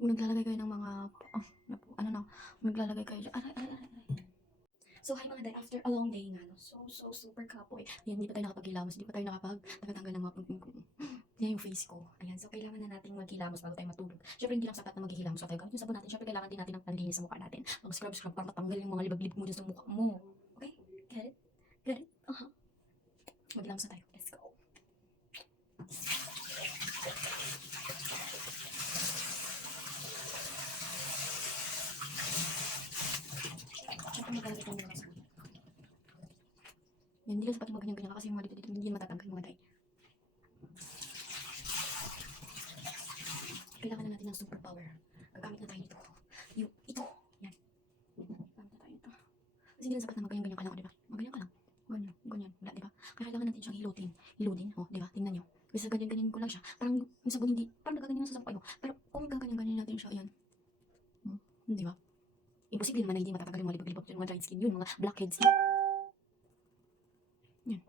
Kung naglalagay kayo ng mga, ano na, naglalagay kayo dyan. So, hi mga day, after a long day nga, no? So, super kapoy. Ayan, hindi pa tayo nakapaghilamos, hindi pa tayo nakapag-tatanggal ng mga yan yung face ko. Ayan, so kailangan na nating maghilamos bago tayo matulog. Syempre, hindi lang sapat na maghihilamos tayo gamit yung sabon natin. Syempre, kailangan din natin ng panlinis sa mukha natin. Mag-scrub para matanggal yung mga libag-libag mo dyan sa mukha mo. Okay? Get it? Get it? Maghilamos na tayo. Let's go. Syempre, maglalagay tayo ng sabon. Yan, hindi lang sapat yung mga ganyan-ganyan kasi yung mga dito hindi matatanggal mga day. Kailangan na natin ng super power. Gagamit na tayo nito. Ito. Yan. Gagamit na tayo nito. Kasi hindi lang sapat na maganyan-ganyan ka lang, diba? Maganyan ka lang. Ganyan. Wala, diba? Kaya kailangan natin siyang hiludin. Hiludin, diba? Tingnan nyo. Kasi ganyan-ganyan ko lang siya. Parang yung sabon hindi, parang nagaganyan sa sampay mo. Pero kung gaganyan-ganyan natin siya, ayan. Diba? Imposible naman na hindi matatagal yung mga libag-libag yung mga dry skin yun, mga blackheads yun. Yan.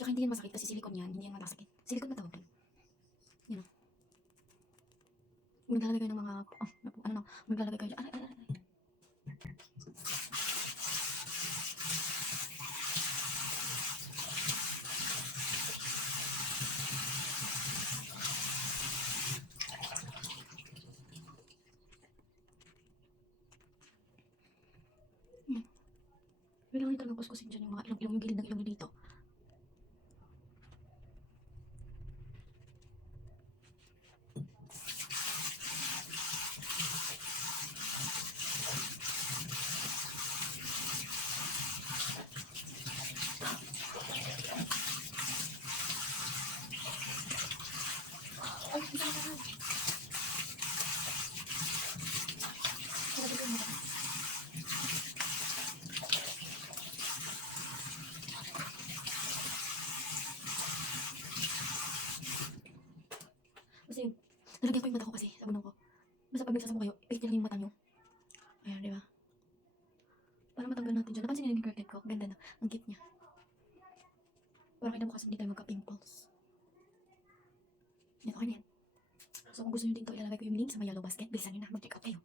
Tsaka hindi yan masakit kasi silicone yan, hindi yan matasakit. Silicone matawag yan. Yan o. Maglalagay kayo ng mga, maglalagay kayo dyan. Yan. Kailangan nyo talagang kuskusin dyan yung mga ilong-ilong, yung gilid ng ilong nyo dito. Ay, isa na lang. Kasi, nalagyan ko yung mata ko kasi, sabunan ko. Basta pag nagsasama kayo, ipit lang yung mata nyo. Ayan, diba? Para matanggal natin dyan. Napansin nyo yung curtain ko? Ganda na. Ang cute niya. Para kinabukasan hindi tayo magka-pimples. Yan, okay na yan. So, kung gusto nyo din ito, ilalagay ko yung link sa may yellow basket. Bilisan nyo na. Mag-check out kayo.